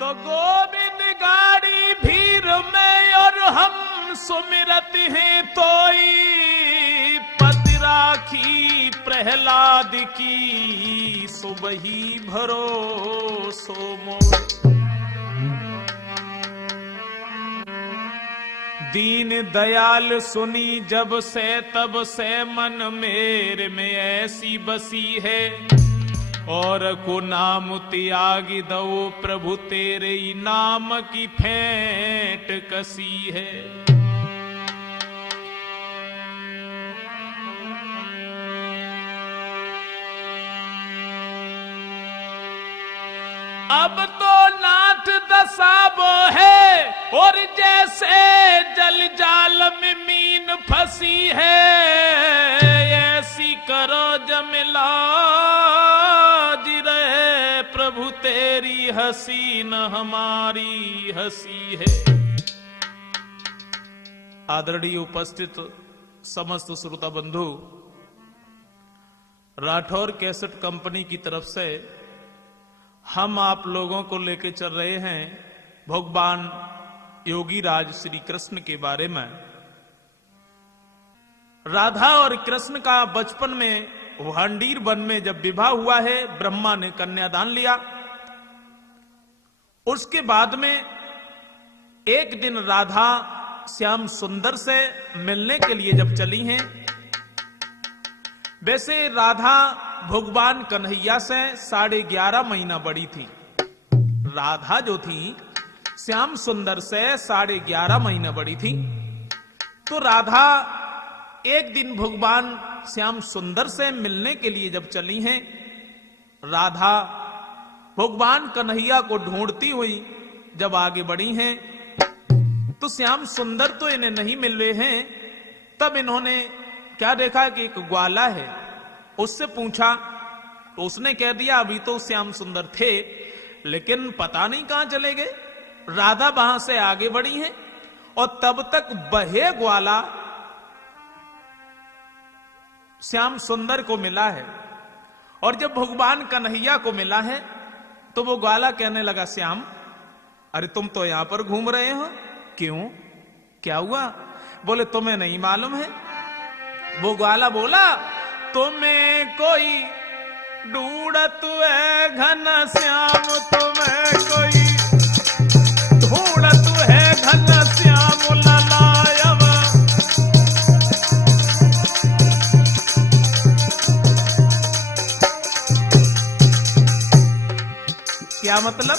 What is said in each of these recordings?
तो गोविंद गाड़ी भीड़ में और हम सुमिरत हैं तोई, पति राखी प्रहलाद की सुबही भरोसो मोर। दीन दयाल सुनी जब से तब से मन मेरे में ऐसी बसी है, और को नाम त्यागी दो प्रभु तेरे ही नाम की फेंट कसी है। अब तो नाथ दसाबो है, और जैसे जल जाल में मीन फंसी है, ऐसी करो जमिला प्रभु तेरी हंसी न हमारी हंसी है। आदरणीय उपस्थित समस्त श्रोता बंधु, राठौर कैसेट कंपनी की तरफ से हम आप लोगों को लेके चल रहे हैं भगवान योगी राज श्री कृष्ण के बारे में। राधा और कृष्ण का बचपन में भांडीर वन में जब विवाह हुआ है, ब्रह्मा ने कन्यादान लिया। उसके बाद में एक दिन राधा श्याम सुंदर से मिलने के लिए जब चली हैं, वैसे राधा भगवान कन्हैया से 11.5 महीना बड़ी थी। राधा जो थी श्याम सुंदर से 11.5 महीना बड़ी थी। तो राधा एक दिन भगवान श्याम सुंदर से मिलने के लिए जब चली हैं, राधा भगवान कन्हैया को ढूंढती हुई जब आगे बढ़ी हैं, तो श्याम सुंदर तो इन्हें नहीं मिल रहे हैं। तब इन्होंने क्या देखा कि एक ग्वाला है, उससे पूछा तो उसने कह दिया अभी तो श्याम सुंदर थे, लेकिन पता नहीं कहां चले गए। राधा वहां से आगे बढ़ी हैं, और तब तक बहे ग्वाला श्याम सुंदर को मिला है। और जब भगवान कन्हैया को मिला है, तो वो ग्वाला कहने लगा, श्याम अरे तुम तो यहां पर घूम रहे हो, क्यों, क्या हुआ? बोले तुम्हें नहीं मालूम है। वो ग्वाला बोला, तुम्हें कोई ढूंढत है घन श्याम, तुम्हें कोई ढूंढत है घन श्याम ललायम। क्या मतलब?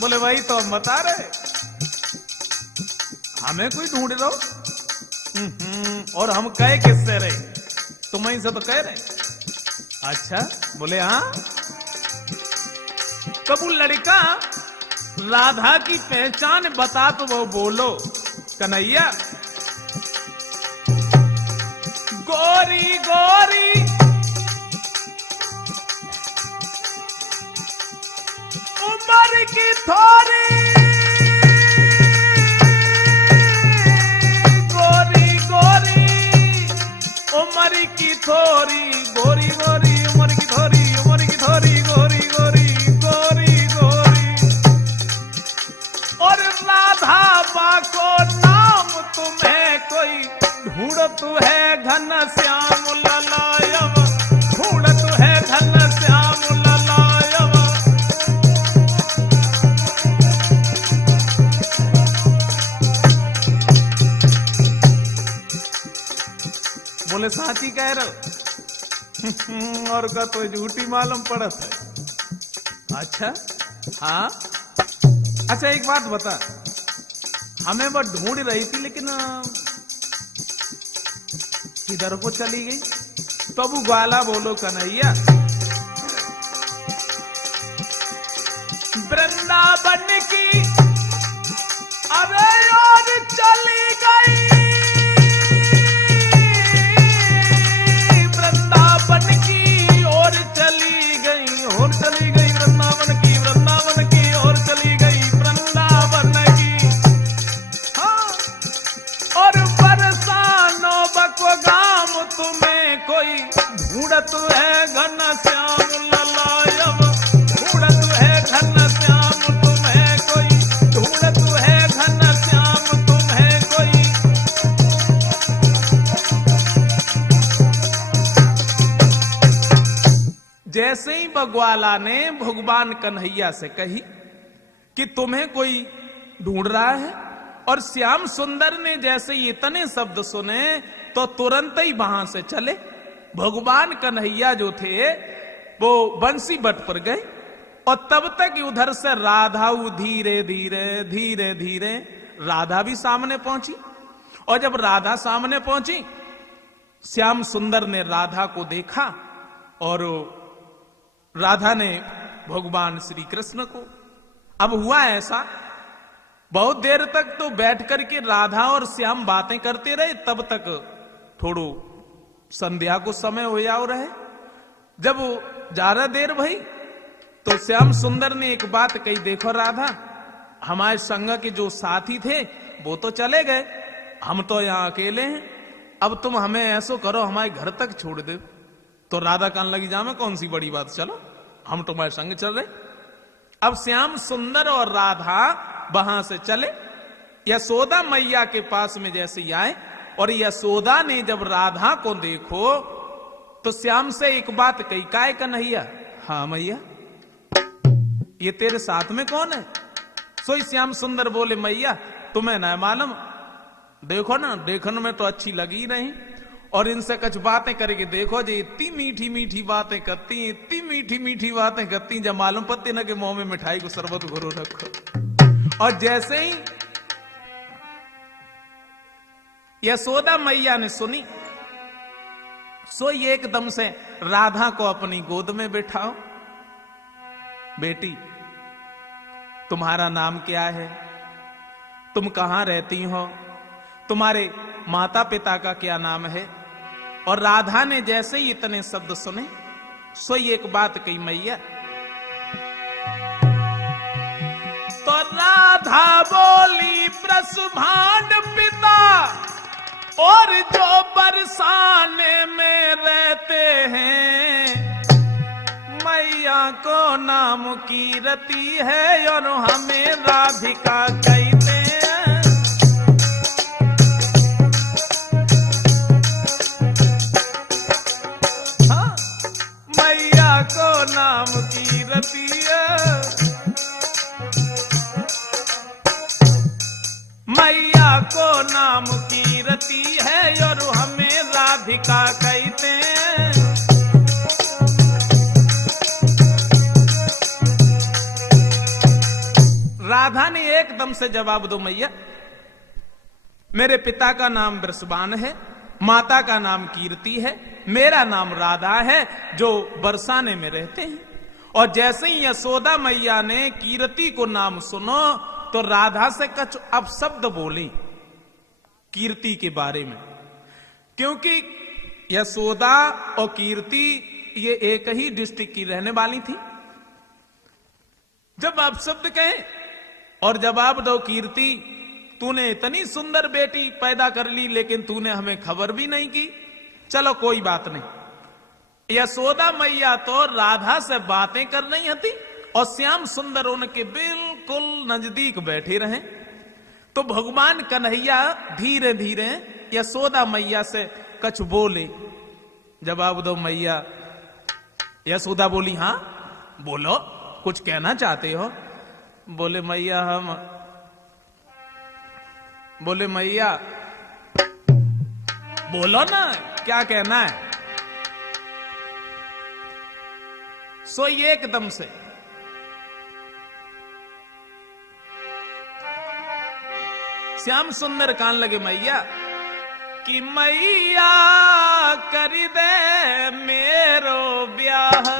बोले वही तो हम बता रहे, हमें कोई ढूंढ लो। और हम कहे किससे रहे? तुम्हें से तो कह रहे। अच्छा, बोले हाँ। कब लड़का राधा की पहचान बता तो वो बोलो। कन्हैया गोरी गोरी उम्र की थोड़ी, गोरी गोरी उम्र की थोड़ी, गोरी गोरी उम्र की थोड़ी, उम्र की थोड़ी, गोरी गोरी गोरी गोरी। और राधा बा को नाम तुम्हें कोई ढूंढत है घन श्याम ललायम, ढूंढत है घन श्याम ललायम। बोले साथी कह रहे हो? और का तो झूठी मालूम पड़त है। अच्छा हाँ, अच्छा एक बात बता, हमें वो ढूंढ रही थी लेकिन किधर को चली गई? तो अब ग्वाला बोलो कन्हैया, वृंदावन की अरे और चली गई, वृंदावन की और चली गई, और चली गई वृंदावन की, वृंदावन की और चली गई वृंदावन की। हाँ, और बरसानो बकगाम तुम्हें कोई ढूंढत है घन श्याम ललायम, ढूंढत है घन श्याम तुम्हें कोई, ढूंढत है घन श्याम तुम्हें कोई। जैसे ही बग्वाला ने भगवान कन्हैया से कही कि तुम्हें कोई ढूंढ रहा है, और श्याम सुंदर ने जैसे ही इतने शब्द सुने तो तुरंत ही वहां से चले। भगवान कन्हैया जो थे वो बंसी बट पर गए, और तब तक उधर से राधा धीरे धीरे धीरे धीरे राधा भी सामने पहुंची। और जब राधा सामने पहुंची, श्याम सुंदर ने राधा को देखा और राधा ने भगवान श्री कृष्ण को। अब हुआ ऐसा, बहुत देर तक तो बैठ करके राधा और श्याम बातें करते रहे, तब तक थोड़ो संध्या को समय हो जाओ रहे। जब ज्यादा देर भई तो श्याम सुंदर ने एक बात कही, देखो राधा, हमारे संग के जो साथी थे वो तो चले गए, हम तो यहां अकेले हैं, अब तुम हमें ऐसो करो हमारे घर तक छोड़ दे। तो राधा कहने लगी, जा में कौन सी बड़ी बात, चलो हम तुम्हारे संग चल रहे। अब श्याम सुंदर और राधा वहां से चले, यशोदा मैया के पास में जैसे ही आए, और यशोदा ने जब राधा को देखो तो श्याम से एक बात कही, काय कन्हैया? हाँ मैया, ये तेरे साथ में कौन है? सोई श्याम सुंदर बोले, मैया तुम्हें न मालूम, देखो ना, देखने में तो अच्छी लगी नहीं, और इनसे कुछ बातें करके देखो जी, इतनी मीठी मीठी बातें करती, इतनी मीठी मीठी बातें करती, जब मालूम पत्ते न के मुंह में मिठाई को शरबत घोरो रखो। और जैसे ही यशोदा मैया ने सुनी, सो ये एकदम से राधा को अपनी गोद में बैठाओ, बेटी तुम्हारा नाम क्या है, तुम कहां रहती हो, तुम्हारे माता पिता का क्या नाम है? और राधा ने जैसे ही इतने शब्द सुने, सो ये एक बात कही, मैया। तो राधा बोली, ब्रजभांड पिता और जो बरसाने में रहते हैं, मैया को नाम कीरति है और हमें राधिका कहते हैं। हाँ, मैया को नाम कीरति है, मैया को नाम कीरति है और हमें राधिका कहते हैं। राधा ने एकदम से जवाब दो, मैया मेरे पिता का नाम वृषभान है, माता का नाम कीर्ति है, मेरा नाम राधा है, जो बरसाने में रहते हैं। और जैसे ही यशोदा मैया ने कीर्ति को नाम सुनो तो राधा से कुछ अपशब्द बोली कीर्ति के बारे में, क्योंकि यशोदा और कीर्ति ये एक ही डिस्ट्रिक्ट की रहने वाली थी। जब अपशब्द कहे और जवाब दो, कीर्ति तूने इतनी सुंदर बेटी पैदा कर ली लेकिन तूने हमें खबर भी नहीं की, चलो कोई बात नहीं। यशोदा मैया तो राधा से बातें कर रही थी और श्याम सुंदर उनके बिल्कुल नजदीक बैठे रहे। तो भगवान कन्हैया धीरे धीरे यशोदा मैया से कुछ बोले, जवाब दो मैया। यशोदा बोली, हाँ बोलो, कुछ कहना चाहते हो? बोले मैया हम, बोले मैया बोलो ना, क्या कहना है? सो ये एकदम से श्याम सुंदर कान लगे मैया कि मैया कर दे मेरो ब्याह,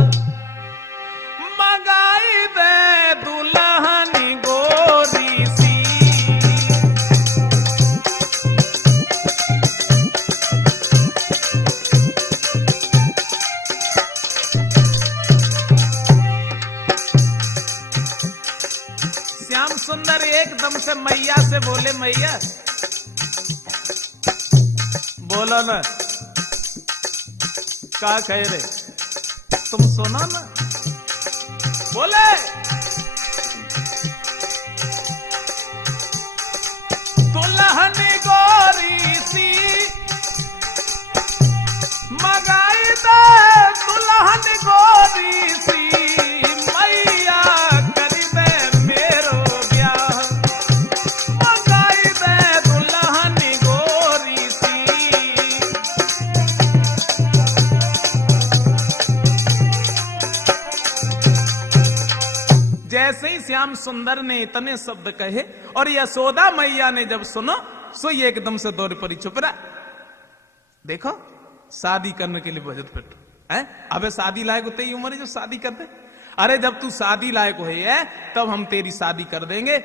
मगाई दे दुल्हन गोरी सी। श्याम सुंदर एकदम से मैया से बोले, मैया बोलो ना, क्या कह रहे, तुम सुनो ना। बोले दुल्हन गोरी सी, मगाई दे दुल्हन गोरी सी, मैया कर दे मेरो ब्याह, मगाई दे दुल्हन गोरी सी। जैसे ही श्याम सुंदर ने इतने शब्द कहे और यशोदा मैया ने जब सुनो सो ये एकदम से दौड़ पड़ी, चुप रहा। देखो शादी करने के लिए बजट फिट है, अबे शादी लायक होते ही उम्र है जो शादी कर दे। अरे जब तू शादी लायक हो है तब हम तेरी शादी कर देंगे।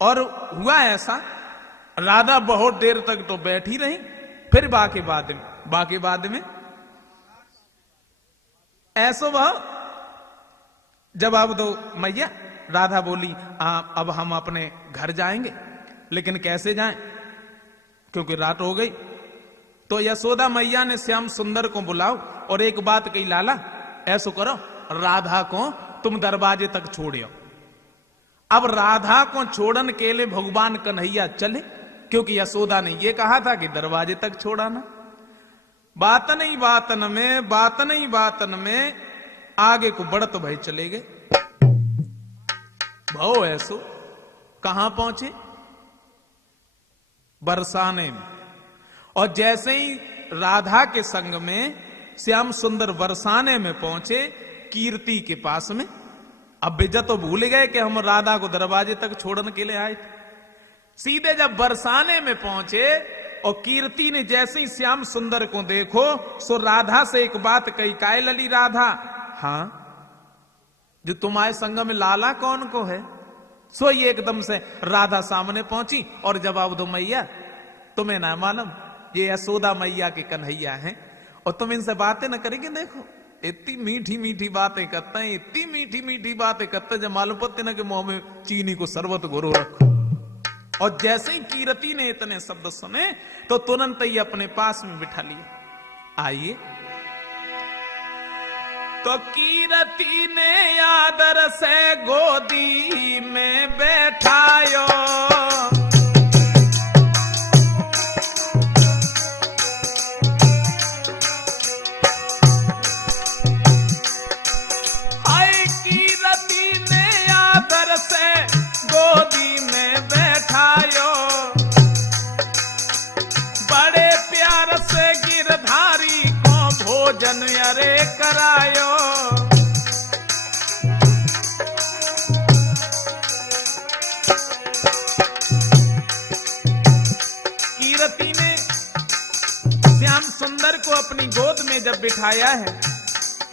और हुआ ऐसा, राधा बहुत देर तक तो बैठी रही, फिर बाकी बाद में ऐसो वह जवाब दो मैया। राधा बोली अब हम अपने घर जाएंगे, लेकिन कैसे जाएं क्योंकि रात हो गई। तो यशोदा मैया ने श्याम सुंदर को बुलाओ और एक बात कही, लाला ऐसो करो राधा को तुम दरवाजे तक छोड़ियो। अब राधा को छोड़न के लिए भगवान कन्हैया चले, क्योंकि यशोदा ने यह कहा था कि दरवाजे तक छोड़ाना। बात नहीं बातन में आगे को बढ़त भाई चले गए। भाव ऐसो कहां पहुंचे, बरसाने में। और जैसे ही राधा के संग में श्याम सुंदर बरसाने में पहुंचे, कीर्ति के पास में। अब बेजा तो भूल गए कि हम राधा को दरवाजे तक छोड़ने के लिए आए थे। सीधे जब बरसाने में पहुंचे और कीर्ति ने जैसे ही श्याम सुंदर को देखो सो राधा से एक बात कही, काय लली राधा, हाँ जो तुम्हारे संग में लाला कौन को है। सो ये एकदम से राधा सामने पहुंची और जवाब दो, मैया तुम्हें ना मालूम ये यशोदा मैया के कन्हैया हैं और तुम इनसे बातें न करेंगे। देखो इतनी मीठी मीठी बातें करते हैं, इतनी मीठी मीठी बातें करते हैं जब मालूम पड़ते ना कि मुंह में चीनी को शरबत घोरो रखो। और जैसे ही कीर्ति ने इतने शब्द सुने तो तुरंत ही अपने पास में बिठा लिया। आइए। तो कीर्ति ने आदर से गोदी में बैठायो, हाय कीर्ति ने आदर से गोदी में बैठायो, बड़े प्यार से गिरधारी को भोजन अरे करायो। कीर्ति ने श्याम सुंदर को अपनी गोद में जब बिठाया है,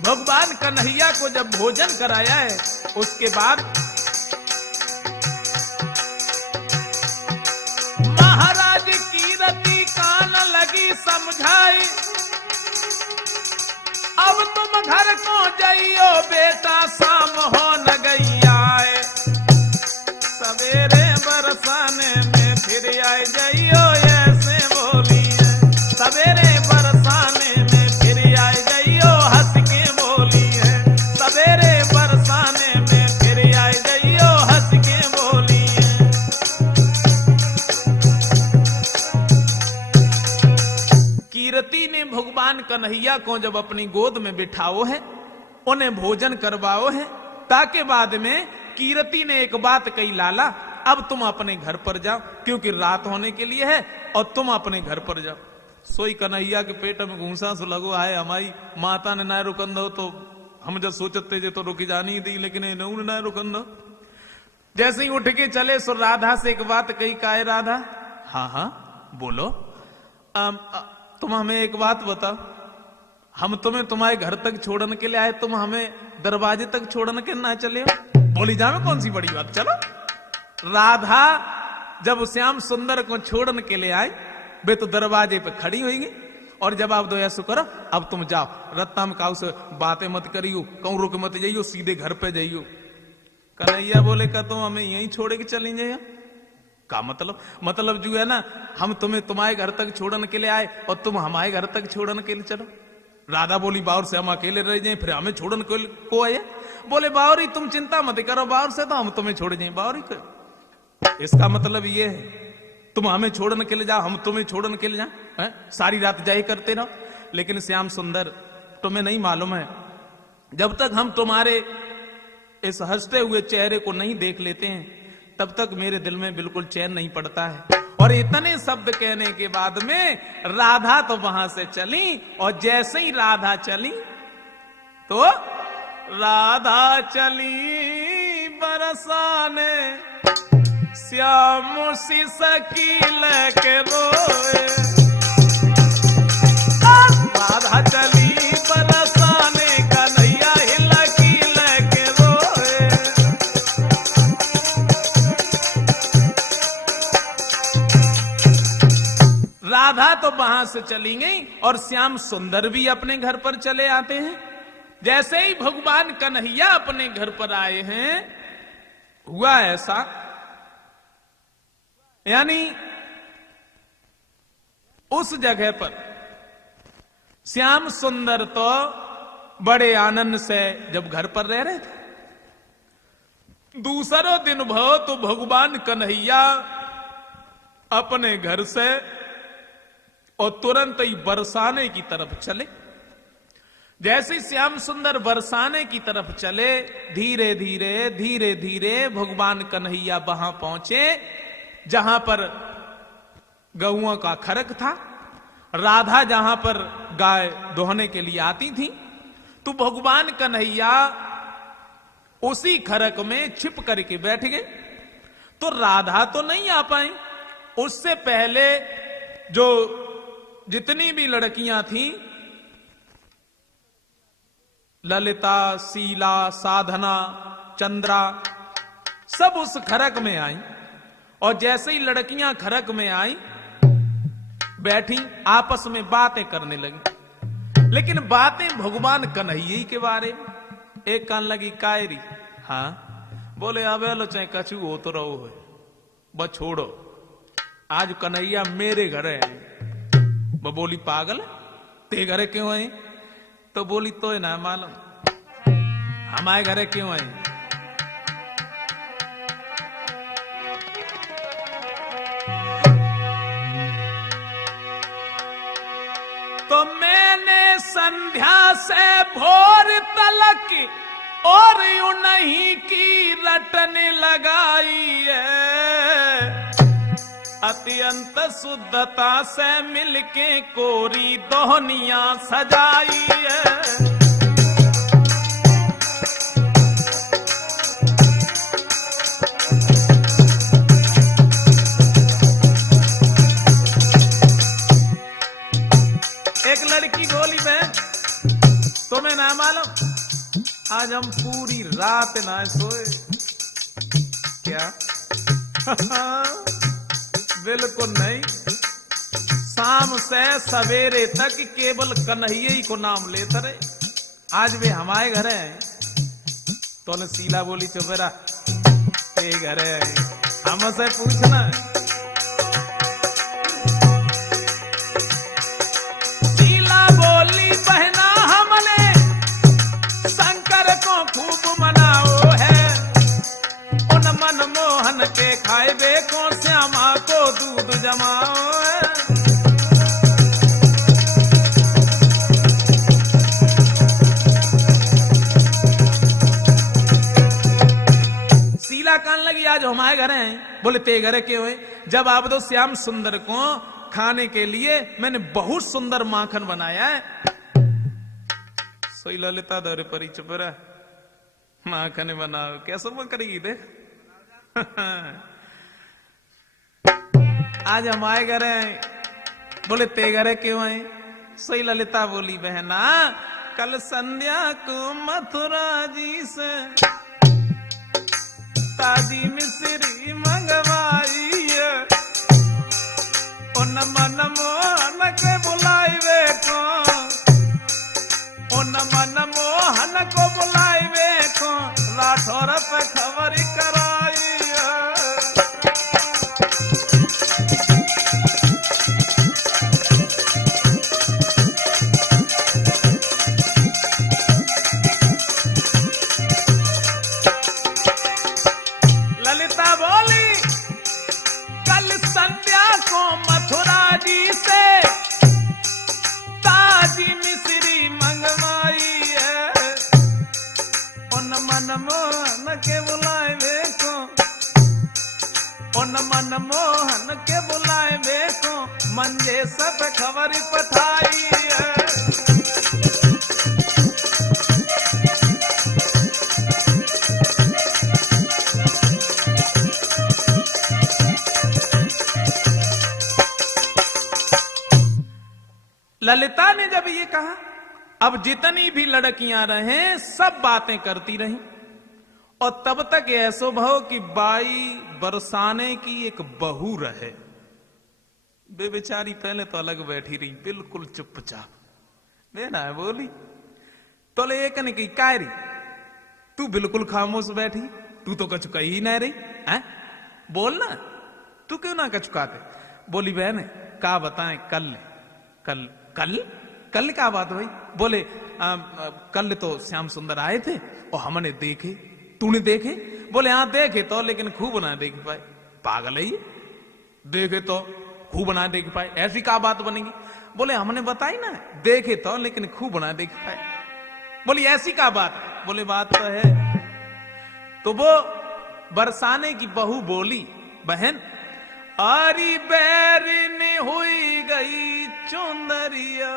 भगवान कन्हैया को जब भोजन कराया है, उसके बाद महाराज कीर्ति कान लगी समझाई, अब तुम घर को जाइयो बेटा शाम हो न गई आए, सवेरे बरसाने में फिर आए जाइयो ऐसे बोली है, सवेरे बरसाने में फिर आए जाइयो हंस के बोली है, सवेरे बरसाने में फिर आए जाइयो हंस के बोली है। कीर्ति ने भगवान कन्हैया को जब अपनी गोद में बिठाओ है, उन्हें भोजन करवाओ है, ताकि बाद में कीर्ति ने एक बात कही, लाला अब तुम अपने घर पर जाओ क्योंकि रात होने के लिए है और तुम अपने घर पर जाओ। सोई कन्हैया के पेट में घूसा सो लगो आए, हमारी माता ने ना रुकन दो तो हम जब सोचते जे तो रुकी जानी दी, लेकिन ना रुकन दो। जैसे ही उठ के चले सो राधा से एक बात कही, का है राधा? हाँ हाँ बोलो। तुम हमें एक बात बताओ, हम तुम्हें तुम्हारे घर तक छोड़ने के लिए आए, तुम हमें दरवाजे तक छोड़ने के ना चले हो? बोली जा में कौन सी बड़ी बात, चलो। राधा जब श्याम सुंदर को छोड़ने के लिए आई, वे तो दरवाजे पे खड़ी होगी, और जब आप दो ऐसा करो, अब तुम जाओ, रत्ता में काऊ से बातें मत करियो, कहूं रुक मत जाइयो, सीधे घर पे जाइयो। कन्हैया बोले का तुम हमें यहीं छोड़ के चली जाइए? का मतलब जो है ना, हम तुम्हें तुम्हारे घर तक छोड़ने के लिए आए और तुम हमारे घर तक छोड़ने के लिए चलो। राधा बोली बावर से हम अकेले रह जाए, फिर हमें छोड़ने को आए? बोले बावरी तुम चिंता मत करो, बावर से तो हम तुम्हें छोड़ जाए, बावरी को। इसका मतलब ये है तुम हमें छोड़ने के लिए जाओ, हम तुम्हें छोड़ने के लिए जाए, सारी रात जाही करते रहो। लेकिन श्याम सुंदर, तुम्हें नहीं मालूम है, जब तक हम तुम्हारे इस हंसते हुए चेहरे को नहीं देख लेते हैं, तब तक मेरे दिल में बिल्कुल चैन नहीं पड़ता है। और इतने शब्द कहने के बाद में राधा तो वहां से चली, और जैसे ही राधा चली तो राधा चली बरसाने, श्याम सी सकील के रोए। राधा चली बरसाने, कन्हैया हिलकील के रोए। राधा तो वहां से चली गई, और श्याम सुंदर भी अपने घर पर चले आते हैं। जैसे ही भगवान कन्हैया अपने घर पर आए हैं, हुआ ऐसा, यानी उस जगह पर श्याम सुंदर तो बड़े आनंद से जब घर पर रह रहे थे, दूसरा दिन भर तो भगवान कन्हैया अपने घर से और तुरंत ही बरसाने की तरफ चले। जैसे श्याम सुंदर बरसाने की तरफ चले, धीरे धीरे धीरे धीरे भगवान कन्हैया वहां पहुंचे जहां पर गौओं का खरक था। राधा जहां पर गाय दोहने के लिए आती थी, तो भगवान कन्हैया उसी खरक में छिप करके बैठ गए। तो राधा तो नहीं आ पाई। उससे पहले जो जितनी भी लड़कियां थीं, ललिता, शीला, साधना, चंद्रा, सब उस खरक में आई। और जैसे ही लड़कियां खरक में आई, बैठी, आपस में बातें करने लगी, लेकिन बातें भगवान कन्हैया के बारे में। एक कान लगी कायरी, हाँ बोले अब लो चाहे कछु हो तो रहो है, बस छोड़ो, आज कन्हैया मेरे घर है। वो बोली पागल ते घरे क्यों है? तो बोली तो है ना मालूम, हमारे घरे क्यों है? तो मैंने संध्या से भोर तलक और यूं नहीं की रटने लगाई है, अत्यंत शुद्धता से मिलके कोरी दोहनिया सजाई है। एक लड़की बोली बहन, तुम्हें ना मालूम आज हम पूरी रात ना सोए? क्या? बिल्कुल नहीं, शाम से सवेरे तक केवल कन्हैया ही को नाम लेते रहे। आज वे हमारे घर हैं। तो ने शीला बोली चुपेरा ते घर है, हमसे पूछना। शीला बोली बहना हमने शंकर को खूब मनाओ है, उन मनमोहन के खाए बे को श्यामा को दूध जमाओ है। शीला कान लगी आज हमारे घर हैं। बोले ते घर क्यों है? जब आप तो श्याम सुंदर को खाने के लिए मैंने बहुत सुंदर माखन बनाया है। सोई ललिता दौरे परी चुप रहा, माखन बनाओ कैसे वो करेगी? देख आज हम आए घर हैं। बोले ते घरे क्यों आए? सही ललिता बोली, बहना कल संध्या को मथुरा जी से ताजी मिश्री मंगवाई है, उन मन मोहन के बुलाई वे को, उन मन मोहन को बुलाई वे को, राठौर पे खबर कराई है। ललिता बोली कल संध्या को मथुरा जी से ताजी मिश्री मंगवाई है, उन मन मोहन के बुलाए वे को, उन मन मोहन के बुलाए वे को, मंजे सब खबर पठाई है। ललिता ने जब ये कहा, अब जितनी भी लड़कियां रहे सब बातें करती रहीं, और तब तक ऐसो भाव कि बाई बरसाने की एक बहू रहे। वे बेचारी पहले तो अलग बैठी रही, बिल्कुल चुपचाप। वे ना बोली तो ले एक ने कही, कायरी तू बिल्कुल खामोश बैठी, तू तो कछु कही ही नहीं रही है, बोल ना, तू क्यों ना कछु कहते? बोली बहन का बताएं, कल कल कल कल क्या बात भाई? बोले कल तो श्याम सुंदर आए थे और हमने देखे। तूने देखे? बोले हाँ देखे तो, लेकिन खूब ना देख पाए। पागल है ये, देखे तो खूब ना देख पाए, ऐसी क्या बात बनेगी? बोले हमने बताई ना, देखे तो लेकिन खूब ना देख पाए। बोली ऐसी क्या बात? बोले बात तो है। तो वो बरसाने की बहू बोली, बहन आरी बैरनी हुई गई चुंदरिया।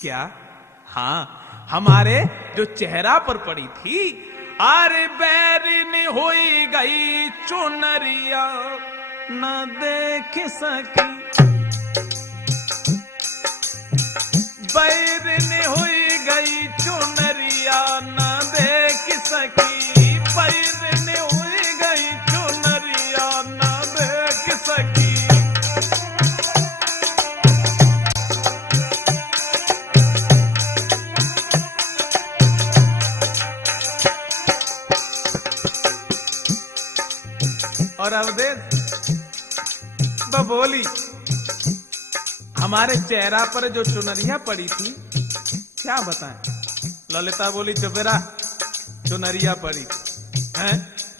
क्या? हाँ, हमारे जो चेहरा पर पड़ी थी, आरे बैरनी हुई गई चुनरिया, न देख सकी। बैरनी हुई गई चुनरिया, न देख सकी। बैरनी हुई गई चुनरिया, न देख सकी। और अब देख वो बोली, हमारे चेहरा पर जो चुनरिया पड़ी थी, क्या बताएं? ललिता बोली चुपेरा, चुनरिया पड़ी है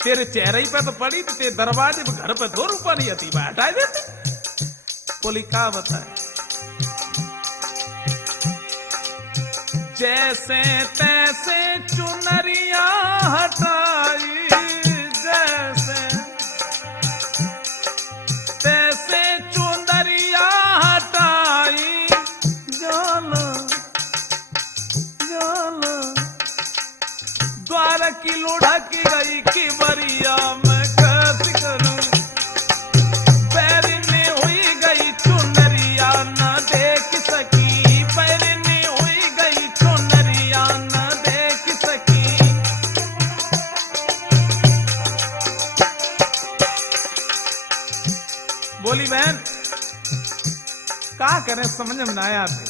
तेरे चेहरे ही पे तो पड़ी थी, तेरे दरवाजे पे घर पे दो रुपया नहीं आती, हटा देती। बोली क्या बताएं? जैसे तैसे चुनरिया हटाई, जैसे तैसे चुनरिया हटाई, जाना जाना द्वार की लुढ़क गई कि बरिया, मैं कैसे करूं? बैरनी हुई गई चुनरिया, न देख सकी। बैरनी हुई गई चुनरिया, न देख सकी। बोली बहन क्या करें, समझ में ना आया थे।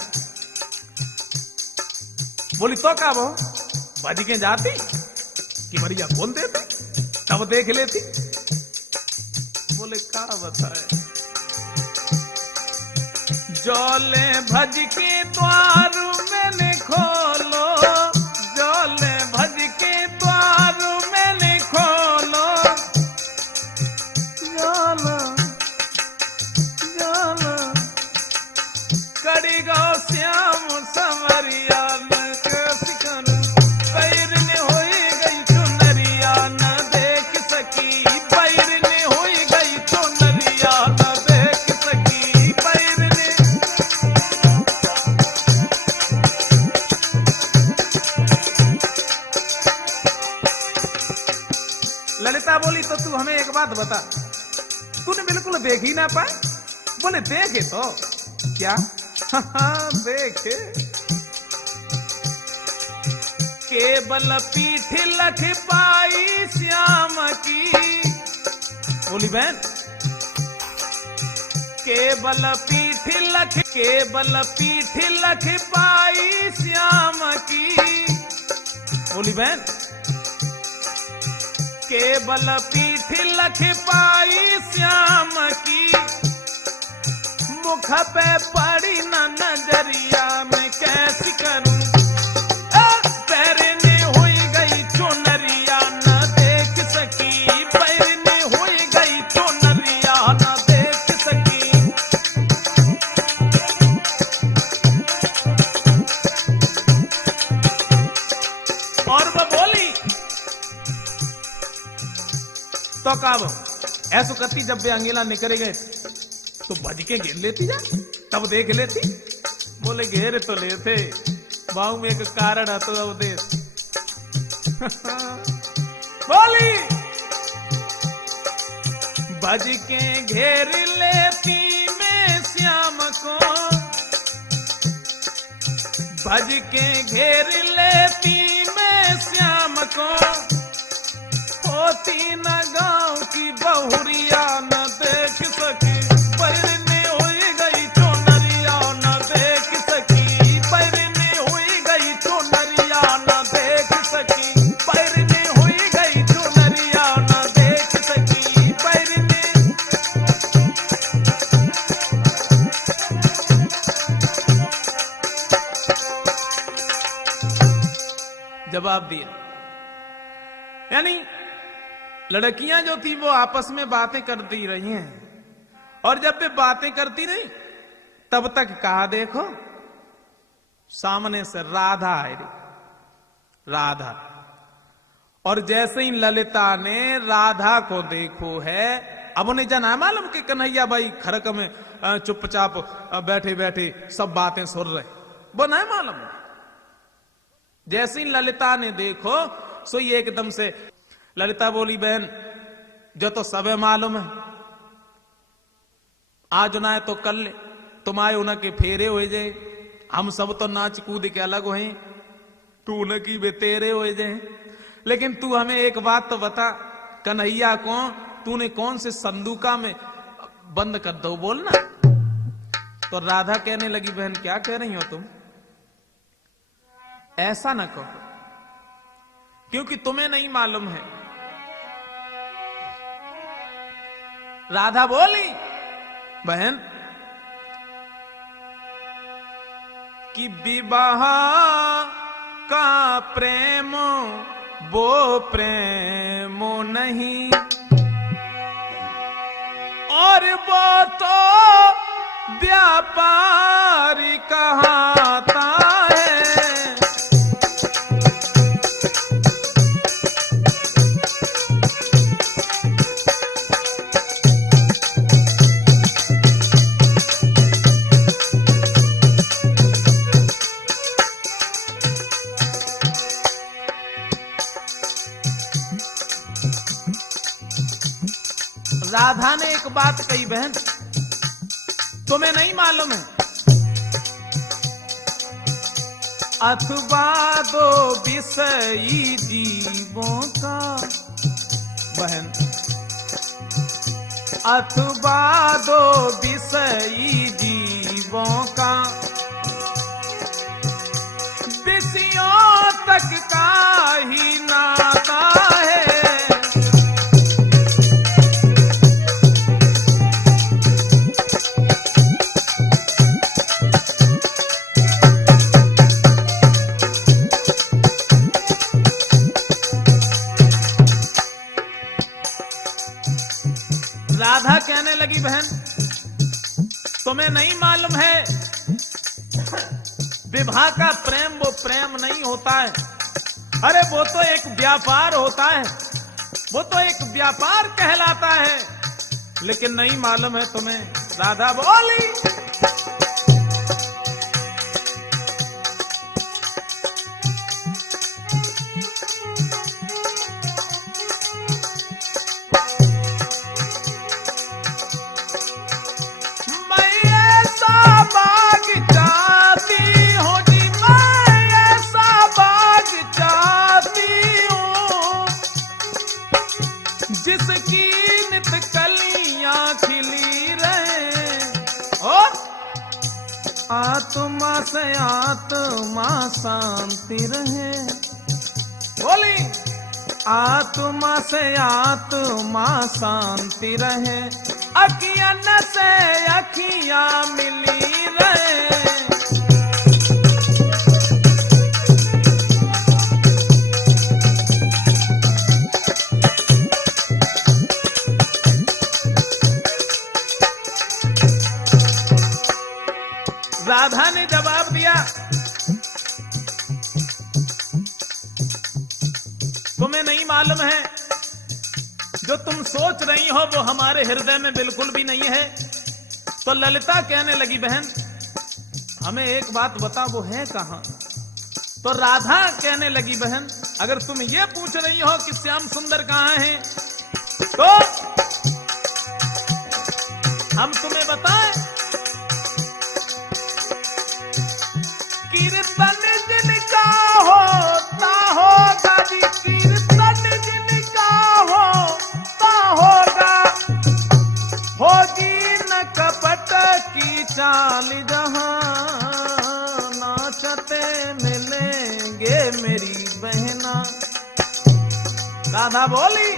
बोली तो क्या वो बाजी के जाती कि बढ़िया बोल देते, तब देख लेती। बोले क्या बताए? जोले भज के द्वार मैंने खोलो, जोले भज के द्वार मैंने खोलो, जाना जाना कड़ी गौ श्याम समरिया, मैं कैसे करूं? बैरनी हुई गई चुनरिया, न देख सकी। बैरनी हुई गई चुनरिया, न देख सकी। बैरनी ललिता बोली तो तू हमें एक बात बता, तूने बिल्कुल देख ही ना पाए? बोले देखे तो क्या? देखे केवल पीठ लख पाई श्याम की। बोली बहन केवल पीठ लख पाई श्याम की। बोली बहन केवल पीठ लख पाई श्याम की। मुख पे पड़ी न नजरिया में कैसी करूं, पैरने हुई गई चुनरिया न देख सकी, पैरने हुई गई चुनरिया न देख सकी। और वो बोली तो कब ऐसो करती, जब वे अंगेला निकले गए तो भज के घेर लेती जा, तब देख लेती। बोले घेर तो लेते, बाहू में एक कारण है तो अवदेश। बोली भज के घेर लेती मैं श्याम को, भज के घेर लेती मैं श्याम को। होती न गांव की बहुरिया न देख सकी, पैरने हुई गई चुनरिया न देख सकी, पैरने हुई गई चुनरिया न देख सकी, पैरने हुई गई चुनरिया न देख सकी, पैरने। जवाब दिया, यानी लड़कियां जो थी वो आपस में बातें करती रही हैं, और जब वे बातें करती रही तब तक कहा देखो सामने से राधा आई रही, राधा। और जैसे ही ललिता ने राधा को देखो है, अब उन्हें जाना मालूम कि कन्हैया भाई खरक में चुपचाप बैठे बैठे सब बातें सुन रहे, वो नहीं मालूम। जैसे ही ललिता ने देखो सो ये एकदम से ललिता बोली बहन जो तो सब मालूम है, आज ना है तो कल ले, तुम आए उन्हें के फेरे हो जाए, हम सब तो नाच कूद के अलग हुए, तू उन्हें की बे तेरे हो जाए। लेकिन तू हमें एक बात तो बता, कन्हैया को तूने कौन से संदूका में बंद कर दो, बोलना। तो राधा कहने लगी बहन क्या कह रही हो तुम, ऐसा ना कहो क्योंकि तुम्हें नहीं मालूम है। राधा बोली बहन कि विवाह का प्रेम वो प्रेम नहीं, और वो तो व्यापार कहता है। राधा ने एक बात कही बहन, तुम्हें नहीं मालूम है, अथवा दो विषयी जीवों का, बहन अथवा दो विषयी जीवों का, विषयों तक का ही नाता है। राधा कहने लगी बहन तुम्हें नहीं मालूम है, विवाह का प्रेम वो प्रेम नहीं होता है, अरे वो तो एक व्यापार होता है, वो तो एक व्यापार कहलाता है। लेकिन नहीं मालूम है तुम्हें, राधा बोली की नित कलियां खिली रहे, और आत्मा से आत्मा शांति रहे, बोली आत्मा से आत्मा शांति रहे, अखियन से अखियां मिली रहे। राधा ने जवाब दिया, तुम्हें नहीं मालूम है, जो तुम सोच रही हो वो हमारे हृदय में बिल्कुल भी नहीं है। तो ललिता कहने लगी, बहन हमें एक बात बता, वो है कहां? तो राधा कहने लगी, बहन अगर तुम ये पूछ रही हो कि श्याम सुंदर कहां है, तो हम तुम्हें बताएं, कीर्तन जिनका होता होगा जी, कीर्तन जिनका होता होगा, होगी न कपट की चाल जहां, नाचते मिलेंगे मेरी बहना। राधा बोली,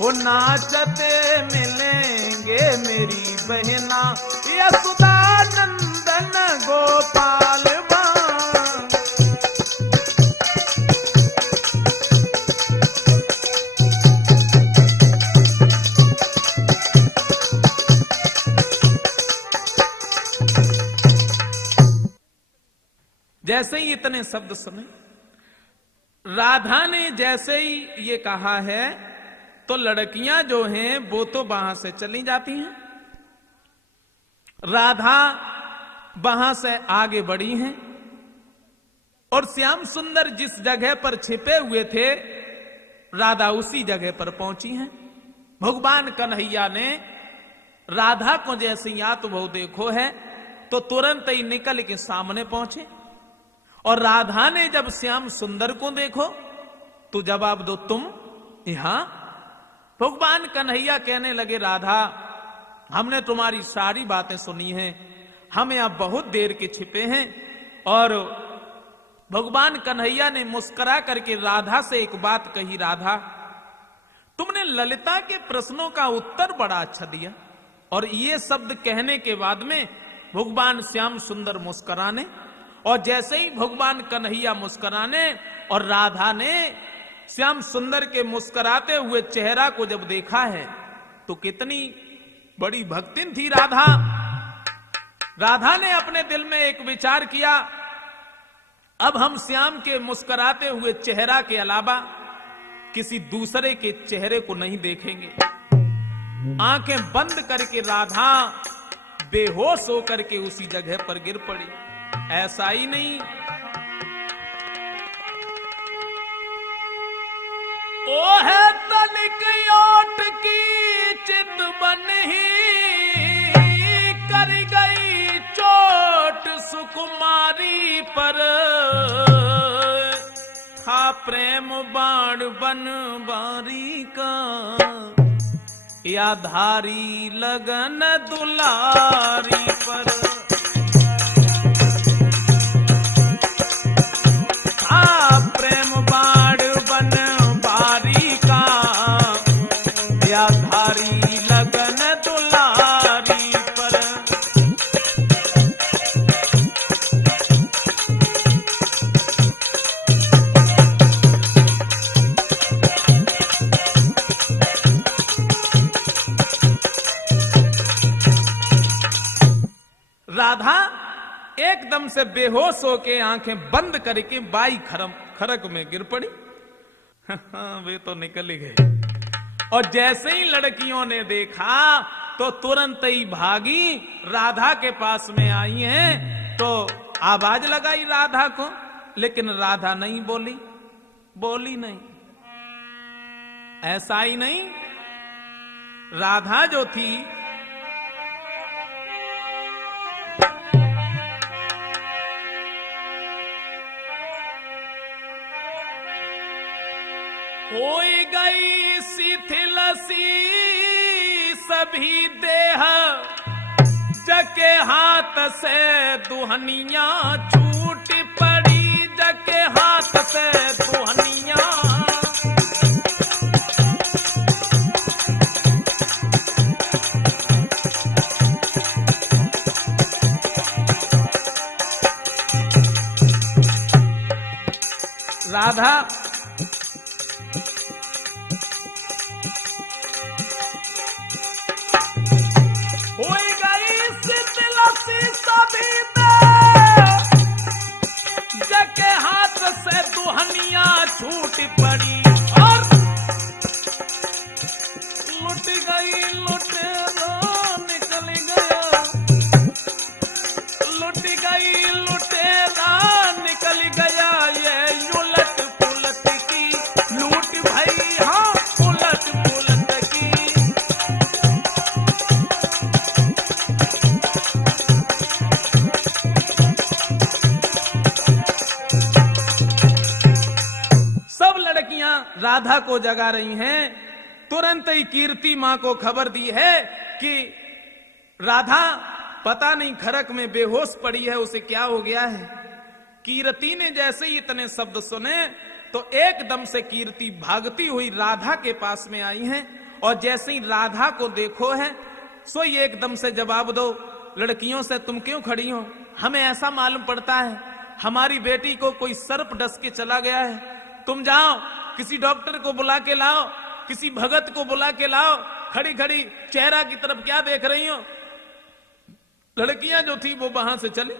वो नाचते मिलेंगे मेरी बहना, यशोदा नंदन गोपाल बा। जैसे ही इतने शब्द सुने, राधा ने जैसे ही ये कहा है, तो लड़कियां जो हैं वो तो वहां से चली जाती हैं। राधा वहां से आगे बढ़ी हैं और श्याम सुंदर जिस जगह पर छिपे हुए थे, राधा उसी जगह पर पहुंची हैं। भगवान कन्हैया ने राधा को जैसे या तो वो देखो है, तो तुरंत ही निकल के सामने पहुंचे, और राधा ने जब श्याम सुंदर को देखो तो जवाब दो, तुम यहां? भगवान कन्हैया कहने लगे, राधा हमने तुम्हारी सारी बातें सुनी हैं, हम यहां बहुत देर के छिपे हैं। और भगवान कन्हैया ने मुस्कुरा करके राधा से एक बात कही, राधा तुमने ललिता के प्रश्नों का उत्तर बड़ा अच्छा दिया। और ये शब्द कहने के बाद में भगवान श्याम सुंदर मुस्कुराने, और जैसे ही भगवान कन्हैया मुस्कुराने और राधा ने श्याम सुंदर के मुस्कुराते हुए चेहरा को जब देखा है, तो कितनी बड़ी भक्तिन थी राधा। राधा ने अपने दिल में एक विचार किया, अब हम श्याम के मुस्कुराते हुए चेहरा के अलावा किसी दूसरे के चेहरे को नहीं देखेंगे। आंखें बंद करके राधा बेहोश होकर के उसी जगह पर गिर पड़ी। ऐसा ही नहीं, ओ है तनिक ओट की चित बन ही कर गई चोट सुकुमारी पर, था प्रेम बाण बन बारी का, या धारी लगन दुलारी पर। प्रेम बाण बन बारी का, या धारी लगन दुलारी पर। राधा एकदम से बेहोश होके आंखें बंद करके बाई खरक में गिर पड़ी। वे तो निकल ही गए। और जैसे ही लड़कियों ने देखा तो तुरंत ही भागी राधा के पास में आई हैं, तो आवाज लगाई राधा को, लेकिन राधा नहीं बोली नहीं। ऐसा ही नहीं, राधा जो थी होई गई शिथिल सी सभी देह, जके हाथ से दुहनिया छूट पड़ी, जके हाथ से दुहनिया। राधा होई गई शिथिल सी सभी देह, जके हाथ से दुहनिया छूट पड़ी, और लुट गई लुटेरा निकल गया, लुट गई लुटेरा निकल गया, ये उलट पुलट की लूट भई, हाँ उलट पुलट की। सब लड़कियां राधा को जगा रही हैं। तुरंत ही कीर्ति मां को खबर दी है कि राधा पता नहीं खरक में बेहोश पड़ी है, उसे क्या हो गया है। कीर्ति ने जैसे ही इतने शब्द सुने तो एकदम से कीर्ति भागती हुई राधा के पास में आई है, और जैसे ही राधा को देखो है सो ये एकदम से जवाब दो, लड़कियों से तुम क्यों खड़ी हो? हमें ऐसा मालूम पड़ता है हमारी बेटी को कोई सर्प डस के चला गया है, तुम जाओ किसी डॉक्टर को बुला के लाओ, किसी भगत को बुला के लाओ। खड़ी खड़ी चेहरा की तरफ क्या देख रही हो? लड़कियां जो थी वो वहां से चली,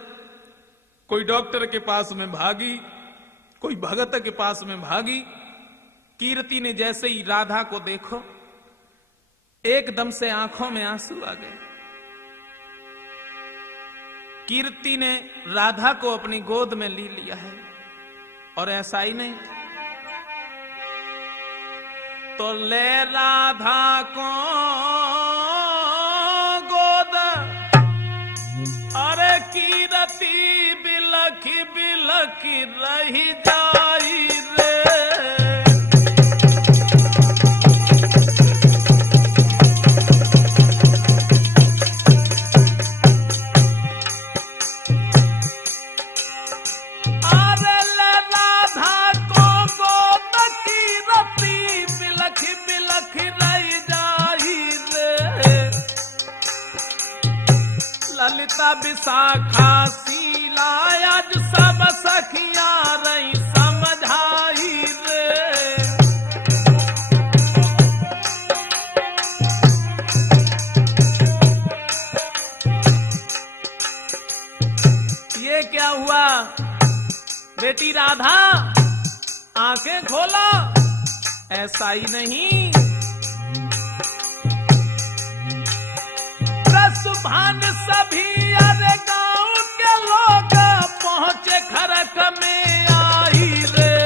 कोई डॉक्टर के पास में भागी, कोई भगत के पास में भागी। कीर्ति ने जैसे ही राधा को देखो एकदम से आंखों में आंसू आ गए। कीर्ति ने राधा को अपनी गोद में ले लिया है, और ऐसा ही नहीं तो ले राधा को गोद, अरे कीर्ति बिलखी बिलखी रही जाई रे। अरे ले राधा को गोद, कीर्ति बिलखी बिलखी रही जाई रे। ललिता विशाखा शीला आज सब सखिया रही समझाई रे। ये क्या हुआ बेटी राधा, आंखें खोलो, ऐसा ही नहीं भान सभी अरे गांव के लोग पहुंचे खरक में आई रे।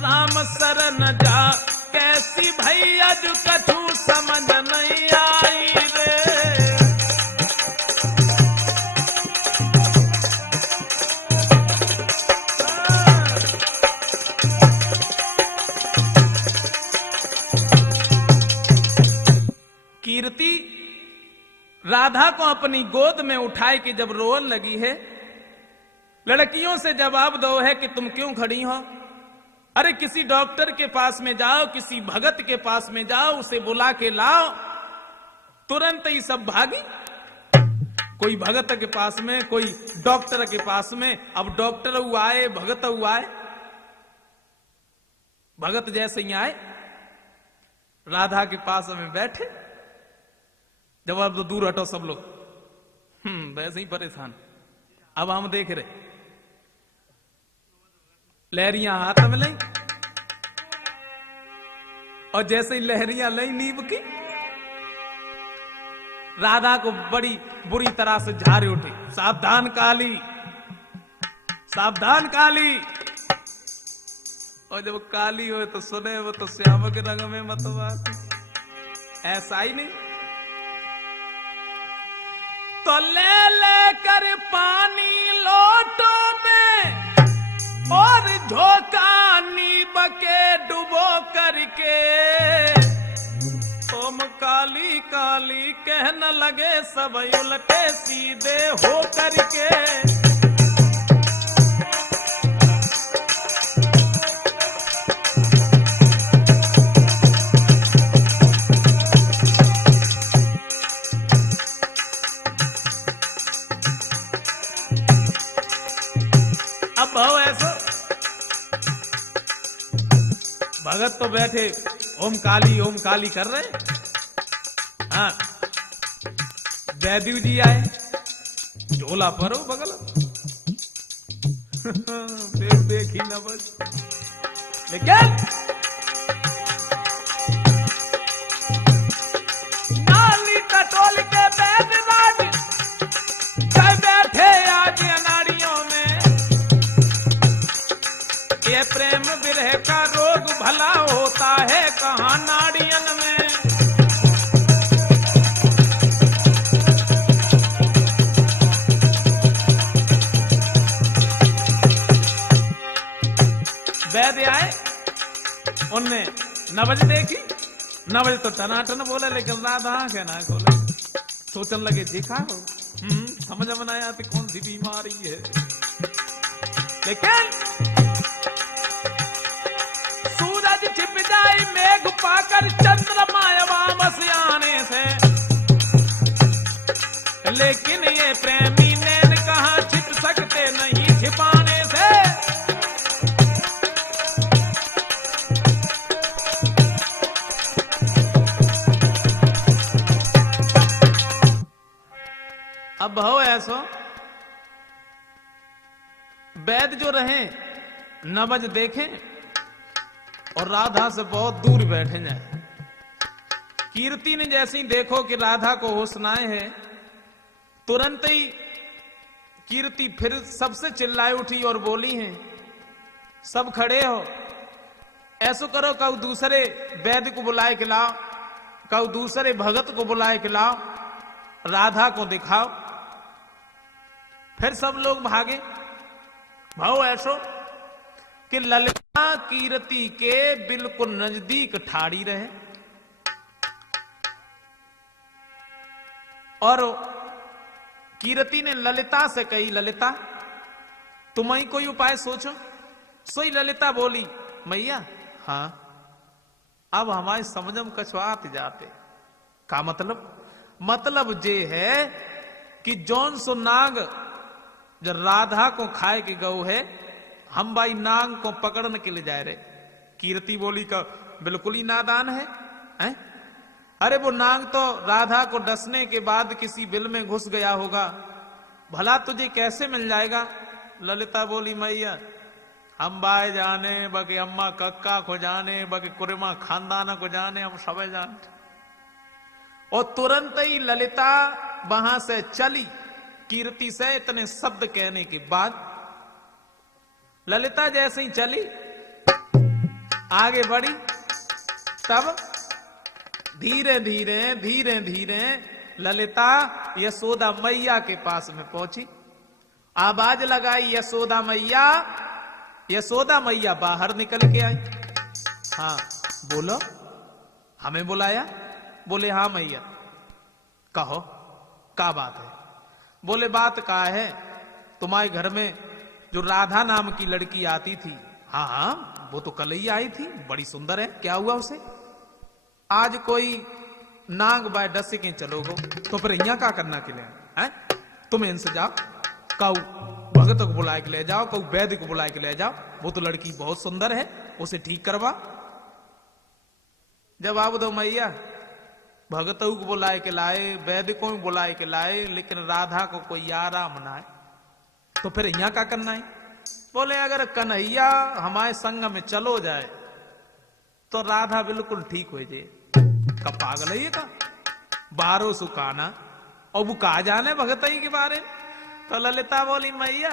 राम शरण जा कैसी भैया जो कछु समझ नहीं आई रे। कीर्ति राधा को अपनी गोद में उठाए कि जब रोने लगी है, लड़कियों से जवाब दो है कि तुम क्यों खड़ी हो? अरे किसी डॉक्टर के पास में जाओ, किसी भगत के पास में जाओ, उसे बुला के लाओ। तुरंत ही सब भागी, कोई भगत के पास में, कोई डॉक्टर के पास में। अब डॉक्टर हुआ आए, भगत हुआ आए। भगत जैसे ही आए राधा के पास में बैठे, जवाब तो दूर हटो सब लोग, वैसे ही परेशान। अब हम देख रहे, लहरियां हाथ में लाई, और जैसे ही लहरियां लाई नींब की, राधा को बड़ी बुरी तरह से झारे उठे, सावधान काली, सावधान काली। और जब काली हो तो सुने वो तो श्याम के रंग में मतवास, ऐसा ही नहीं। तो ले ले कर पानी लोट के डुबो करके ओम काली काली कहने लगे सब उलटे सीधे हो करके। अब भाव ऐसा भगत तो बैठे ओम काली कर रहे। हाँ, वैद्यू जी आए, झोला परो बगल देखी न बस। लेकिन नाली टटोल के बैठराज बैठे आज अनाड़ियों में। ये प्रेम विरह का रोग भला होता है कहाँ नाड़ियन में। वैद्य आए, उनने नवज देखी। नवज तो टनाटन बोले, लेकिन राधा आंखें ना खोले। सोचने लगे देखा हो, समझ में आया कि कौन सी बीमारी है। लेकिन सूरज छिप जाए मेघ पाकर चंद्रमा वापस आने से, लेकिन ये प्रेमी नैन कहाँ छिप सकते नहीं छिपाने से। अब हो ऐसो वैद्य जो रहे नवज देखें और राधा से बहुत दूर बैठे जाए। कीर्ति ने जैसे ही देखो कि राधा को होश ना है, तुरंत ही कीर्ति फिर सबसे चिल्लाए उठी और बोली है, सब खड़े हो, ऐसो करो कऊ दूसरे वैद्य को बुलाए के लाओ, कऊ दूसरे भगत को बुलाए के लाओ, राधा को दिखाओ। फिर सब लोग भागे। भाव ऐसो कि ललिता कीर्ति के बिल्कुल नजदीक ठाड़ी रहे और कीर्ति ने ललिता से कही, ललिता तुम ही कोई उपाय सोचो। सोई ललिता बोली, मैया हाँ, अब हमारे समझम कछुआत जाते। का मतलब जे है कि जौन सो नाग जब राधा को खाए के गौ है, हम भाई नाग को पकड़ने के लिए जाए रहे। कीर्ति बोली का बिल्कुल ही नादान है? अरे वो नाग तो राधा को डसने के बाद किसी बिल में घुस गया होगा, भला तुझे कैसे मिल जाएगा। ललिता बोली, मैया हम बाय जाने, बके अम्मा कक्का को जाने, बके कुरमा खानदाना को जाने, हम सब जानते। और तुरंत ही ललिता वहां से चली। कीर्ति से इतने शब्द कहने के बाद ललिता जैसे ही चली आगे बढ़ी, तब धीरे धीरे ललिता यशोदा मैया के पास में पहुंची। आवाज लगाई, यशोदा मैया। यशोदा मैया बाहर निकल के आई। हाँ बोलो, हमें बुलाया? बोले हाँ मैया। कहो क्या बात है? बोले बात का है, तुम्हारे घर में जो राधा नाम की लड़की आती थी, हाँ हाँ वो तो कल ही आई थी, बड़ी सुंदर है, क्या हुआ उसे? आज कोई नाग बाय डस के चलोगो, तो फिर यहाँ क्या करना के लिए है? तुम इनसे जाओ, कऊ भगत को बुलाए के ले जाओ, कऊ वैद्य को बुलाए के ले जाओ, वो तो लड़की बहुत सुंदर है, उसे ठीक करवा। जवाब दो मैया, भगत को बुलाए के लाए, वैद्य को भी बुलाए के लाए, लेकिन राधा को कोई आराम ना है, तो फिर यहाँ क्या करना है? बोले अगर कन्हैया हमारे संग में चलो जाए तो राधा बिल्कुल ठीक हो जाए। का पागल है ये का? बारो सुखाना और वो कहा जाने भगतई के बारे में। तो ललिता बोली मैया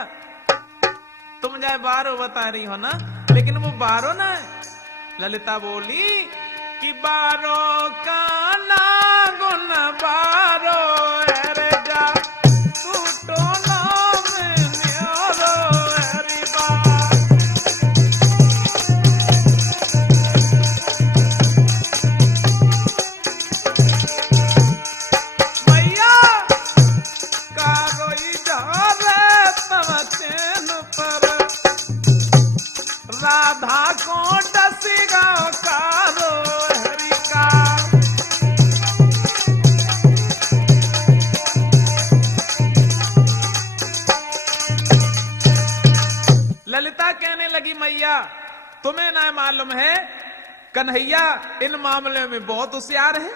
तुम जाए बारो बता रही हो ना, लेकिन वो बारो ना है। ललिता बोली कि बारो का ना गुन बारो अरे जा टूटो नाम न्यारो अरे बा। ललिता कहने लगी मैया तुम्हें ना मालूम है कन्हैया इन मामले में बहुत होशियार है।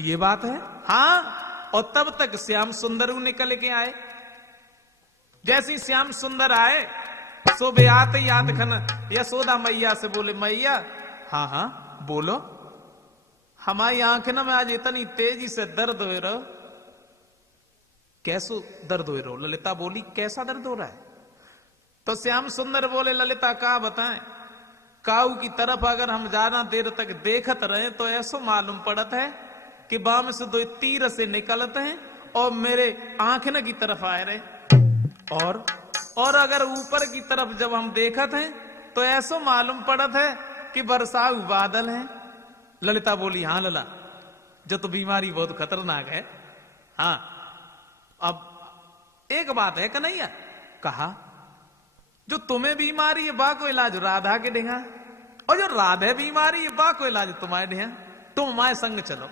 ये बात है? हाँ। और तब तक श्याम सुंदर निकल के आए। जैसे श्याम सुंदर आए सो बे आते याद खन यशोदा मैया से बोले मैया हाँ हाँ बोलो, हमारी आंखें ना में आज इतनी तेजी से दर्द हो रहा। कैसो दर्द हो रहा? ललिता बोली कैसा दर्द हो रहा है? तो श्याम सुंदर बोले ललिता का बताएं, काऊ की तरफ अगर हम ज्यादा देर तक देखत रहे तो ऐसो मालूम पड़त है कि बाम से दो तीर से निकलते हैं और मेरे आंखन की तरफ आए रहे। और अगर ऊपर की तरफ जब हम देखत हैं तो ऐसो मालूम पड़त है कि बरसाऊ बादल हैं। ललिता बोली हाँ लला, जो तो बीमारी बहुत खतरनाक है। हाँ अब एक बात है कन्हैया, कहा जो तुम्हें बीमारी है बा को इलाज राधा के ढेगा, और जो राधे बीमारी है बा को इलाज तुम्हारे ढेगा, तुम हमारे संग चलो।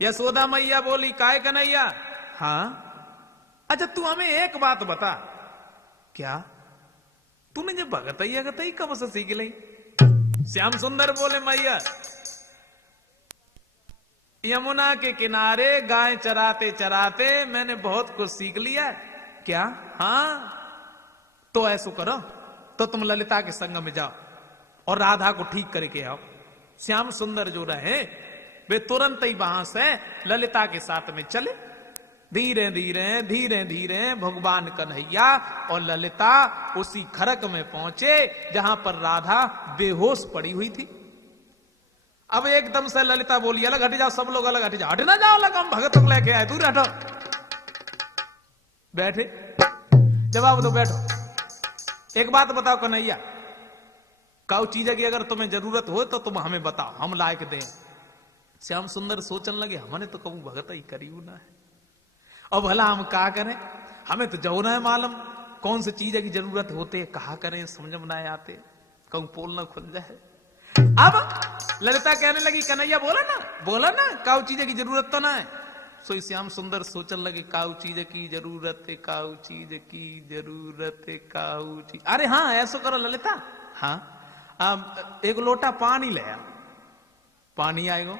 यशोदा मैया बोली काय कन्हैया? हाँ अच्छा तू हमें एक बात बता, क्या तूने जो भगतई अगतई कब से सीख ली? श्याम सुंदर बोले मैया यमुना के किनारे गाय चराते चराते मैंने बहुत कुछ सीख लिया। क्या? हाँ तो ऐसा करो तो तुम ललिता के संग में जाओ और राधा को ठीक करके आओ। श्याम सुंदर जो रहे वे तुरंत ही वहां से ललिता के साथ में चले। धीरे धीरे धीरे धीरे भगवान कन्हैया और ललिता उसी खरक में पहुंचे जहां पर राधा बेहोश पड़ी हुई थी। अब एकदम से ललिता बोली अलग हट जाओ, सब लोग अलग हट जाओ। हट ना जाओ, अलग हम भगत को लेके आए, दूर हटो। बैठे, जवाब दो, बैठो। एक बात बताओ कन्हैया, काउ चीज की अगर तुम्हें जरूरत हो तो तुम हमें बताओ, हम लायक दें। श्याम सुंदर सोचने लगे हमने तो कबू भगत ही करी ना है, और भला हम क्या करें, हमें तो जो ना है मालूम कौन सी चीज की जरूरत होते, कहा करें समझ में ना आते, कहूं पोल ना खुल जाए। अब ललिता कहने लगी कन्हैया बोला ना काउ चीज की जरूरत तो ना है। सो श्याम सुंदर सोचने लगे काउ चीज की जरूरत है, काउ चीज की जरूरत है, काउ चीज। अरे हाँ ऐसा करो ललिता, हाँ एक लोटा पानी ले आओ। पानी आएगा,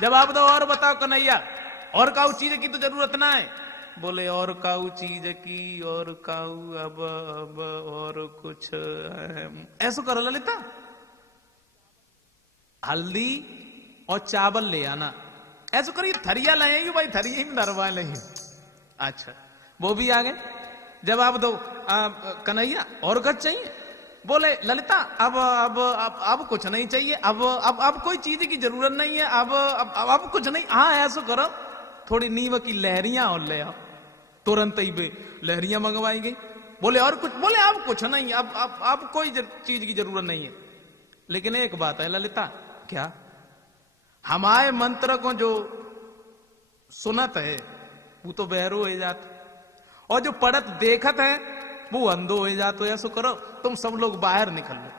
जवाब दो और बताओ कन्हैया, और काउ चीज की तो जरूरत ना है। बोले और काउ चीज की, और काउ अब और कुछ ऐसा करो ललिता, हल्दी और चावल ले आना। ऐसा करिए थरिया लाएंगे भाई, थरिया में दरवा लेंगे। अच्छा वो भी आ गए। जवाब दो कन्हैया और कुछ चाहिए? बोले ललिता अब कुछ नहीं चाहिए, अब कोई चीज की जरूरत नहीं है, अब कुछ नहीं। हाँ ऐसा करो थोड़ी नीम की लहरियां और ले आओ। तुरंत ही बे लहरियां मंगवाई गई। बोले और कुछ? बोले अब कुछ नहीं, अब कोई चीज की जरूरत नहीं है। लेकिन एक बात है ललिता, क्या? हमारे मंत्र को जो सुनत है वो तो बहरो हो जाता, और जो पढ़त देखत है वो अंधो हो जातो। ऐसा करो तुम सब लोग बाहर निकल लो।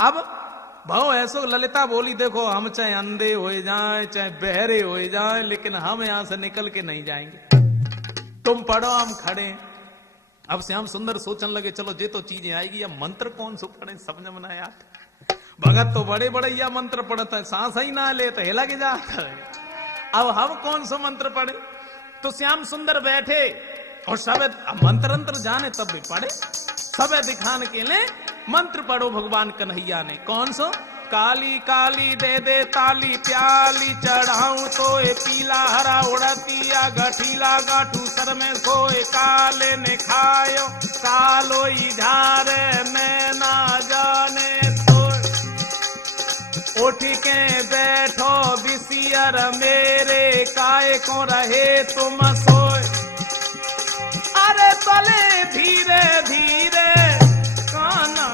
अब भाव ऐसो ललिता बोली देखो हम चाहे अंधे हो जाएं चाहे बहरे हो जाएं, लेकिन हम यहां से निकल के नहीं जाएंगे। तुम पढ़ो हम खड़े। अब श्याम सुंदर सोचने लगे चलो ये तो चीजें आएगी, या मंत्र कौन सो पढ़े समझ में ना यार। भगत तो बड़े बड़े या मंत्र पढ़ता है, सांस ही ना ले तो हिला के जाता है। अब हम कौन सा मंत्र पढ़े? तो श्याम सुंदर बैठे और सब मंत्र जाने तब भी पढ़े, सब दिखाने के लिए मंत्र पढ़ो भगवान कन्हैया ने। कौन सो? काली काली दे दे ताली प्याली, चढ़ाऊं तो ए पीला हरा उड़तिया, गठीला गाठू सर में सोए, काले ने खायो कालो इधारे मैं ना जाने तो, उठ के बैठो बिसियर मेरे, काय को रहे तुम सोए। अरे तले धीरे धीरे काना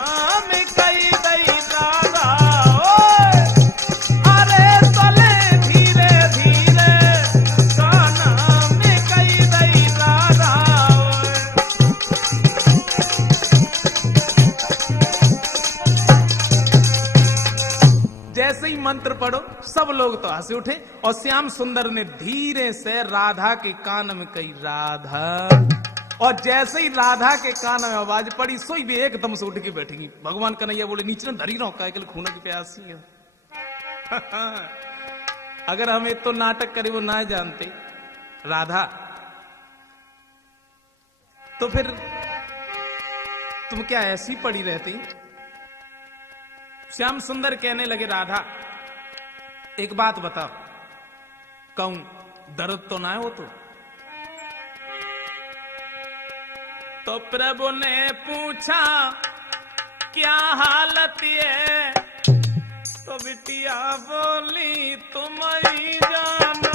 में कई दई दादा, अरे तले धीरे धीरे काना में कई दई दादा। जैसे ही मंत्र पढ़ो सब लोग तो हंस उठे, और श्याम सुंदर ने धीरे से राधा के कान में कही राधा और जैसे ही राधा के कान में आवाज पड़ी सोई भी एकदम से उठ के बैठेगी। भगवान कन्हैया बोले नीचे न धरी रहो काय के खून की प्यासी है। अगर हम तो नाटक करे वो ना जानते राधा, तो फिर तुम क्या ऐसी पड़ी रहती? श्याम सुंदर कहने लगे राधा एक बात बताओ, कहूं दर्द तो ना हो तो प्रभु ने पूछा क्या हालत है, तो बिटिया बोली तुम ही जानो।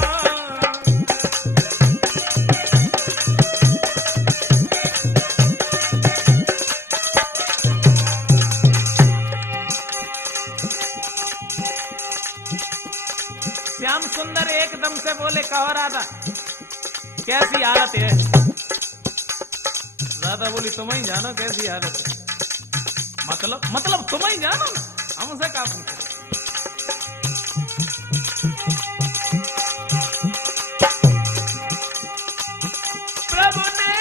श्याम सुंदर एकदम से बोले कहो राधा कैसी हालत है? राधा बोली तुम ही जानो कैसी हालत है। मतलब तुम ही जानो ना, हमसे क्या पूछे। प्रभु ने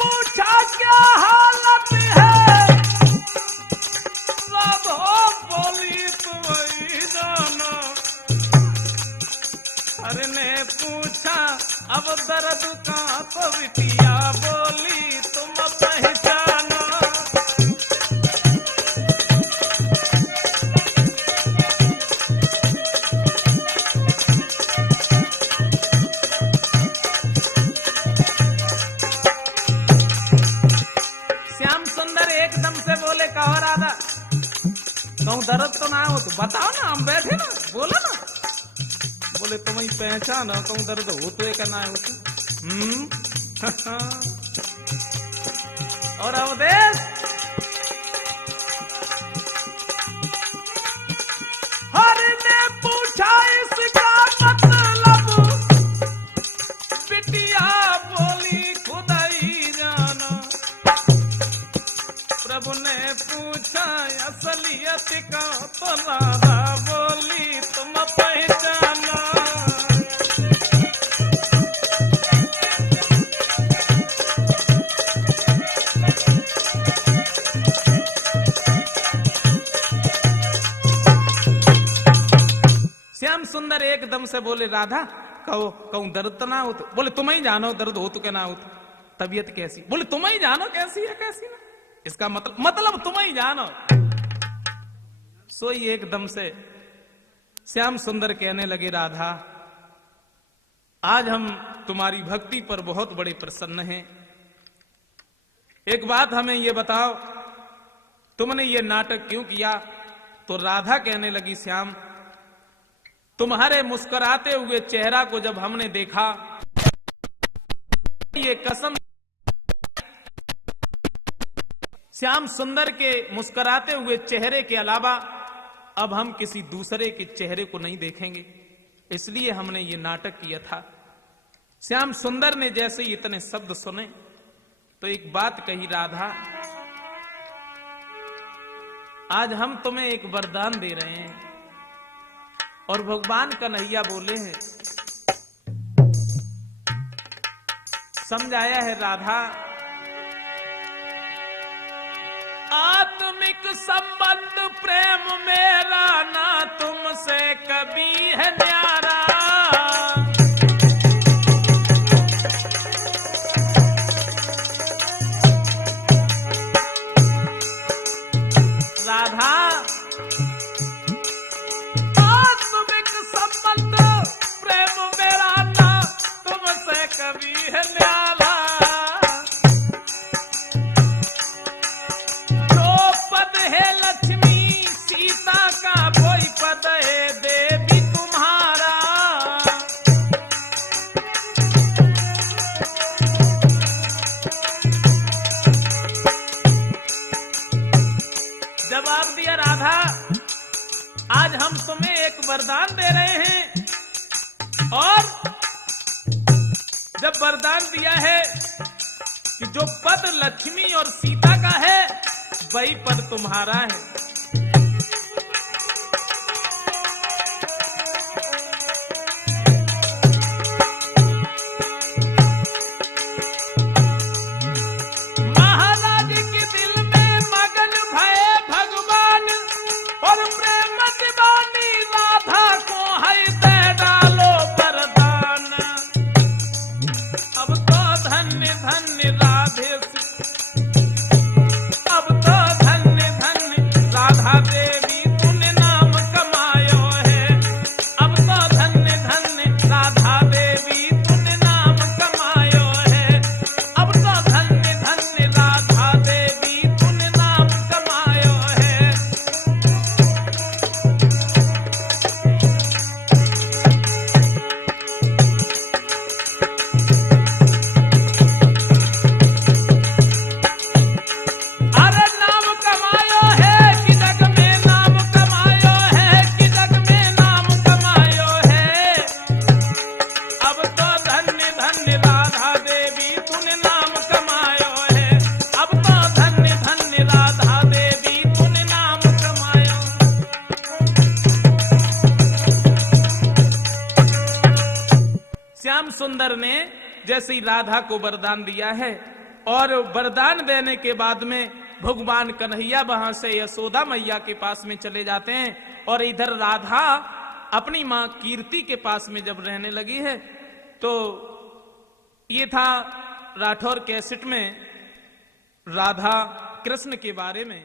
पूछा क्या हालत है, राधा बोली तुम ही जानो। हर ने पूछा अब दर्द का, तो बिटिया बोली तुम पहचानो। श्याम सुंदर एकदम से बोले कहो राधा कहूं दर्द तो ना हो तो बताओ ना, हम बैठे ना, बोलो ना। बोले तुम ही पहचान कहूं दर्द हो तो एक ना हो तो। और अवधेश हर ने पूछा इसका मतलब, बिटिया बोली खुदा ही जानो। प्रभु ने पूछा असलियत का, तो राधा बोली तुम पहचानो। श्याम सुंदर एकदम से बोले राधा कहूं दर्द तो ना हो तो। बोले तुम ही जानो दर्द हो तो क्या ना हो तो। तबीयत कैसी? बोले तुम ही जानो कैसी है कैसी ना। इसका मतलब तुम ही जानो। सोई एकदम से श्याम सुंदर कहने लगे राधा आज हम तुम्हारी भक्ति पर बहुत बड़े प्रसन्न हैं। एक बात हमें यह बताओ तुमने ये नाटक क्यों किया? तो राधा कहने लगी श्याम तुम्हारे मुस्कुराते हुए चेहरा को जब हमने देखा, ये कसम श्याम सुंदर के मुस्कुराते हुए चेहरे के अलावा अब हम किसी दूसरे के चेहरे को नहीं देखेंगे, इसलिए हमने ये नाटक किया था। श्याम सुंदर ने जैसे इतने शब्द सुने तो एक बात कही राधा आज हम तुम्हें एक वरदान दे रहे हैं। और भगवान कन्हैया बोले हैं, समझाया है राधा आत्मिक संबंध प्रेम मेरा ना तुमसे कभी है न्यारा। राधा आत्मिक संबंध प्रेम मेरा ना तुमसे कभी है न्यारा। जो पद है लक्ष्मी सीता का कोई पद है देवी तुम्हारा। जवाब दिया राधा आज हम तुम्हें एक वरदान दे रहे हैं और जब वरदान दिया है कि जो पद लक्ष्मी और सीता का है वही पद तुम्हारा है। सुंदर ने जैसे ही राधा को वरदान दिया है, और वरदान देने के बाद में भगवान कन्हैया वहां से यशोदा मैया के पास में चले जाते हैं, और इधर राधा अपनी मां कीर्ति के पास में जब रहने लगी है। तो ये था राठौर कैसेट में राधा कृष्ण के बारे में।